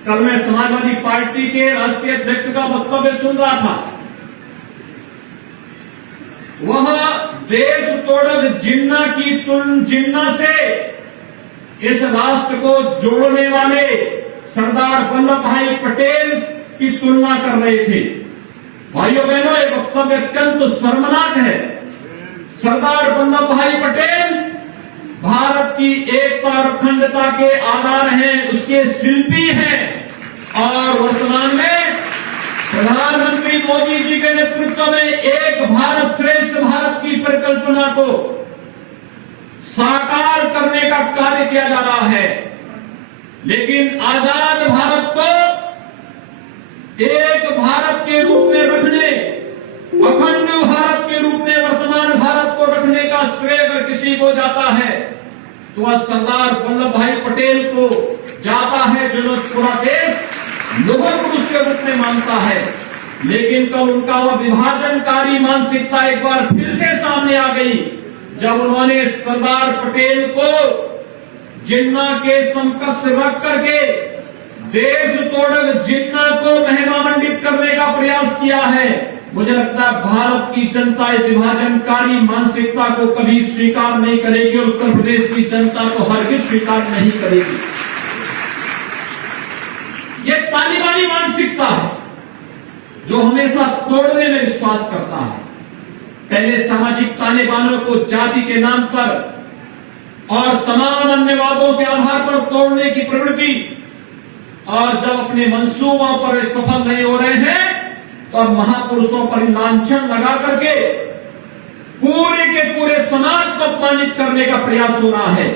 कल मैं समाजवादी पार्टी के राष्ट्रीय अध्यक्ष का वक्तव्य सुन रहा था। वह देश तोड़क जिन्ना से इस राष्ट्र को जोड़ने वाले सरदार वल्लभ भाई पटेल की तुलना कर रहे थे। भाइयों बहनों, ये वक्तव्य अत्यंत शर्मनाक है। सरदार वल्लभ भाई पटेल भारत की एकता और अखंडता के आधार हैं, उसके शिल्पी हैं और वर्तमान में प्रधानमंत्री मोदी जी के नेतृत्व में एक भारत श्रेष्ठ भारत की परिकल्पना को साकार करने का कार्य किया जा रहा है। लेकिन आजाद भारत को एक भारत के रूप में रखने, अखंड भारत के रूप में वर्तमान भारत को रखने का श्रेय अगर किसी को जाता है तो वह सरदार वल्लभ भाई पटेल को जाता है, जो पूरा देश लोगों पुरुष के रूप में मानता है। लेकिन कल उनका वह विभाजनकारी मानसिकता एक बार फिर से सामने आ गई, जब उन्होंने सरदार पटेल को जिन्ना के समकक्ष रख करके देश तोड़क जिन्ना को महिमामंडित करने का प्रयास किया है। मुझे लगता है भारत की जनता विभाजनकारी मानसिकता को कभी स्वीकार नहीं करेगी और उत्तर प्रदेश की जनता को हरगिज स्वीकार नहीं करेगी। ये तालिबानी मानसिकता है जो हमेशा तोड़ने में विश्वास करता है। पहले सामाजिक तालिबानों को जाति के नाम पर और तमाम अन्य वादों के आधार पर तोड़ने की प्रवृत्ति, और जब अपने मंसूबों पर सफल नहीं हो रहे हैं तो महापुरुषों पर लांछन लगा करके पूरे के पूरे समाज को अपमानित करने का प्रयास हो रहा है।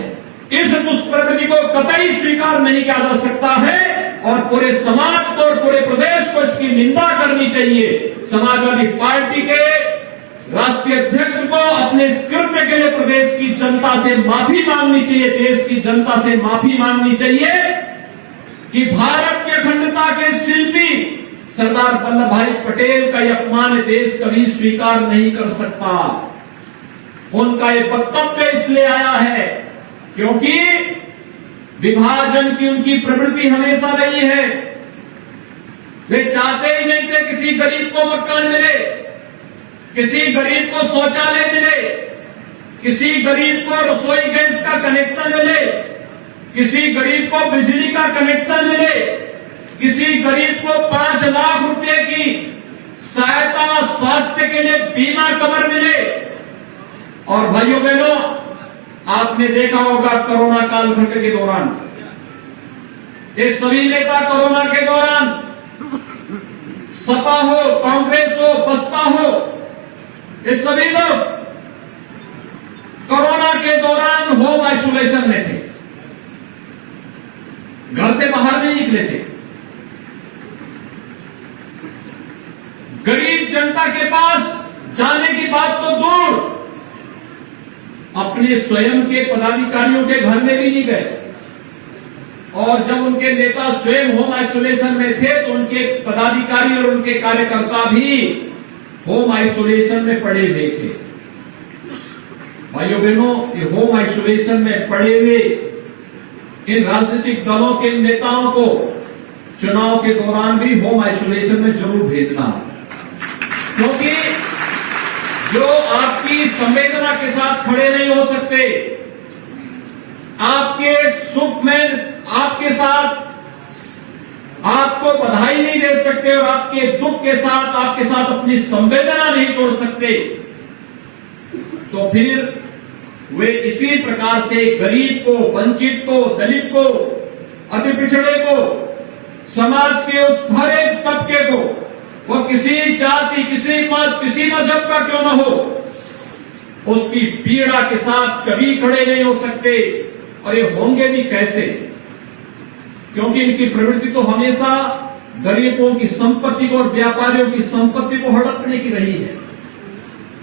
इस दुष्प्रवृत्ति को कतई स्वीकार नहीं किया जा सकता है और पूरे समाज को और पूरे प्रदेश को इसकी निंदा करनी चाहिए। समाजवादी पार्टी के राष्ट्रीय अध्यक्ष को अपने इस कृत्य के लिए प्रदेश की जनता से माफी मांगनी चाहिए, देश की जनता से माफी मांगनी चाहिए कि भारत की अखंडता के शिल्पी सरदार वल्लभ भाई पटेल का यह अपमान देश कभी स्वीकार नहीं कर सकता। उनका ये वक्तव्य इसलिए आया है क्योंकि विभाजन की उनकी प्रवृत्ति हमेशा रही है। वे चाहते ही नहीं थे किसी गरीब को मकान मिले, किसी गरीब को शौचालय मिले, किसी गरीब को रसोई गैस का कनेक्शन मिले, किसी गरीब को बिजली का कनेक्शन मिले, किसी गरीब को 5 लाख रुपए की सहायता स्वास्थ्य के लिए बीमा कवर मिले। और भाइयों बहनों, आपने देखा होगा कोरोना कालखंड के दौरान ये सभी नेता कोरोना के दौरान, सपा हो, कांग्रेस हो, बसपा हो, ये सभी लोग कोरोना के दौरान होम आइसोलेशन में थे, घर से बाहर नहीं निकले थे। गरीब जनता के पास जाने की बात तो दूर, अपने स्वयं के पदाधिकारियों के घर में भी नहीं गए। और जब उनके नेता स्वयं होम आइसोलेशन में थे तो उनके पदाधिकारी और उनके कार्यकर्ता भी होम आइसोलेशन में पड़े हुए थे। भाइयों बहनों, ये होम आइसोलेशन में पड़े हुए इन राजनीतिक दलों के नेताओं को चुनाव के दौरान भी होम आइसोलेशन में जरूर भेजना, क्योंकि जो आपकी संवेदना के साथ खड़े नहीं हो सकते, आपके सुख में आपके साथ आपको बधाई नहीं दे सकते और आपके दुख के साथ आपके साथ अपनी संवेदना नहीं जोड़ सकते, तो फिर वे इसी प्रकार से गरीब को, वंचित को, दलित को, अति पिछड़े को, समाज के उस हर एक तबके को, वो किसी जाति, किसी मत, किसी मजहब का क्यों न हो, उसकी पीड़ा के साथ कभी खड़े नहीं हो सकते। और ये होंगे भी कैसे, क्योंकि इनकी प्रवृत्ति तो हमेशा गरीबों की संपत्ति को और व्यापारियों की संपत्ति को हड़पने की रही है।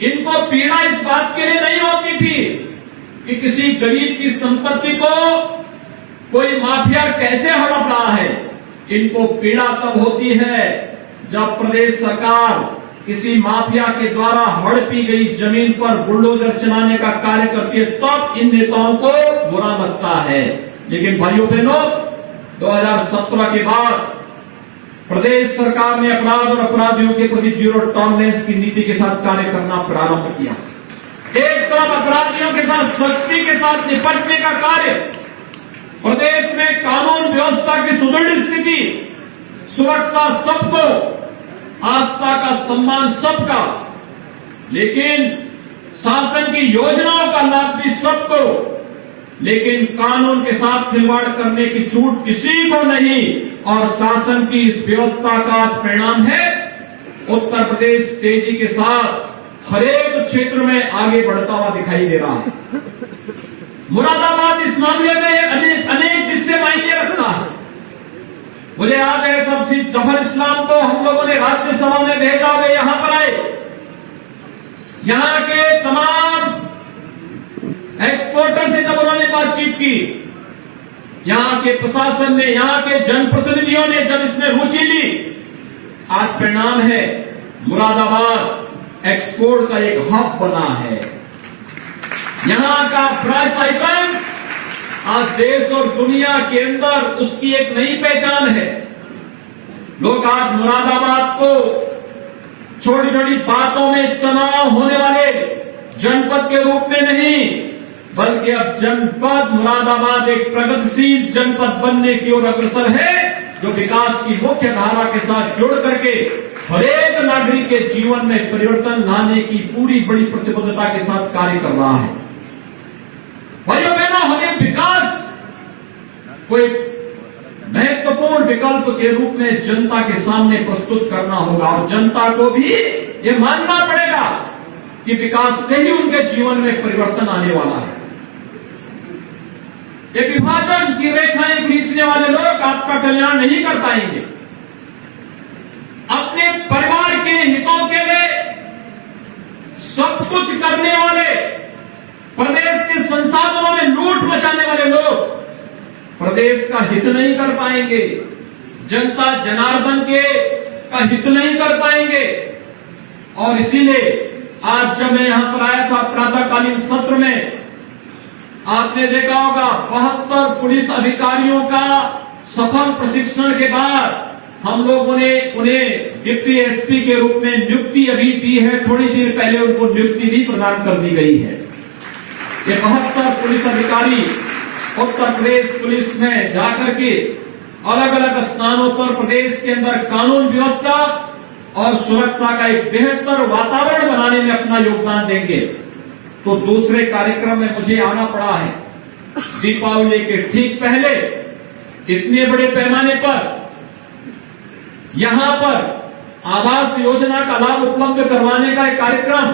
इनको पीड़ा इस बात के लिए नहीं होती थी कि किसी गरीब की संपत्ति को कोई माफिया कैसे हड़प रहा है। इनको पीड़ा तब होती है जब प्रदेश सरकार किसी माफिया के द्वारा हड़पी गई जमीन पर बुलडोजर चलाने का कार्य करती है, तब इन नेताओं को बुरा लगता है। लेकिन भाइयों बहनों, 2017 के बाद प्रदेश सरकार ने अपराध और अपराधियों के प्रति जीरो टॉलरेंस की नीति के साथ कार्य करना प्रारंभ किया। एक तरफ अपराधियों के साथ सख्ती के साथ निपटने का कार्य, प्रदेश में कानून व्यवस्था की सुदृढ़ स्थिति, सुरक्षा सबको, आस्था का सम्मान सबका, लेकिन शासन की योजनाओं का लाभ भी सबको, लेकिन कानून के साथ खिलवाड़ करने की छूट किसी को नहीं। और शासन की इस व्यवस्था का परिणाम है उत्तर प्रदेश तेजी के साथ हर एक क्षेत्र में आगे बढ़ता हुआ दिखाई दे रहा है। मुरादाबाद इस मामले में अनेक हिस्से मायने रखता है। मुझे याद है सबसे जफर इस्लाम को हम लोगों ने राज्यसभा में भेजा, वे यहां पर आए। यहां के तमाम एक्सपोर्टर से जब उन्होंने बातचीत की, यहां के प्रशासन ने, यहां के जनप्रतिनिधियों ने जब इसमें रुचि ली, आज परिणाम है मुरादाबाद एक्सपोर्ट का एक हब बना है। यहां का प्राइस आइटम आज देश और दुनिया के अंदर उसकी एक नई पहचान है। लोग आज मुरादाबाद को छोटी छोटी बातों में तनाव होने वाले जनपद के रूप में नहीं, बल्कि अब जनपद मुरादाबाद एक प्रगतिशील जनपद बनने की ओर अग्रसर है, जो विकास की मुख्य धारा के साथ जुड़ करके हर एक नागरिक के जीवन में परिवर्तन लाने की पूरी बड़ी प्रतिबद्धता के साथ कार्य कर रहा है। भाइयों बहनों, हमें विकास को एक महत्वपूर्ण विकल्प के रूप में जनता के सामने प्रस्तुत करना होगा और जनता को भी ये मानना पड़ेगा कि विकास से ही उनके जीवन में परिवर्तन आने वाला है। ये विभाजन की रेखाएं खींचने वाले लोग आपका कल्याण नहीं कर पाएंगे। अपने परिवार के हितों के लिए सब कुछ करने वाले, प्रदेश के संसाधनों में लूट मचाने वाले लोग प्रदेश का हित नहीं कर पाएंगे, जनता जनार्दन के का हित नहीं कर पाएंगे। और इसीलिए आज जब मैं यहां पर आया था प्रातःकालीन सत्र में, आपने देखा होगा 72 पुलिस अधिकारियों का सफल प्रशिक्षण के बाद हम लोगों ने उन्हें डिप्टी एसपी के रूप में नियुक्ति अभी दी है। थोड़ी देर पहले उनको नियुक्ति भी प्रदान कर दी गई है। ये 72 पुलिस अधिकारी उत्तर प्रदेश पुलिस में जाकर के अलग अलग स्थानों पर प्रदेश के अंदर कानून व्यवस्था और सुरक्षा का एक बेहतर वातावरण बनाने में अपना योगदान देंगे। तो दूसरे कार्यक्रम में मुझे आना पड़ा है। दीपावली के ठीक पहले इतने बड़े पैमाने पर यहां पर आवास योजना का लाभ उपलब्ध करवाने का एक कार्यक्रम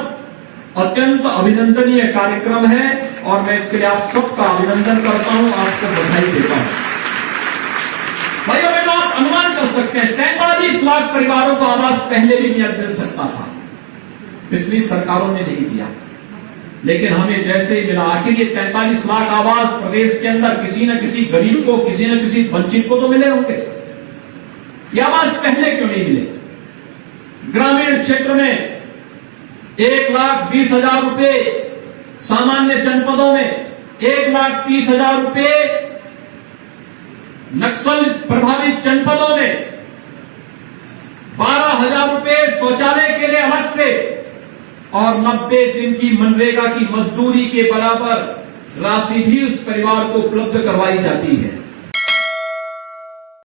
अत्यंत अभिनंदनीय कार्यक्रम है और मैं इसके लिए आप सबका अभिनंदन करता हूं, आपको बधाई देता हूं। भाइयों बहनों, आप अनुमान कर सकते हैं 43 लाख परिवारों को आवास पहले भी मिल सकता था, पिछली सरकारों ने नहीं दिया, लेकिन हमें जैसे ही मिला। आखिर ये 43 लाख आवास प्रदेश के अंदर किसी न किसी गरीब को, किसी न किसी वंचित को तो मिले होंगे। ये आवास पहले क्यों नहीं मिले? ग्रामीण क्षेत्र में 1,20,000 रुपए, सामान्य जनपदों में 1,30,000 रुपए, नक्सल प्रभावित जनपदों में 12,000 रुपए शौचालय के लिए अलग से और 90 दिन की मनरेगा की मजदूरी के बराबर राशि भी उस परिवार को उपलब्ध करवाई जाती है।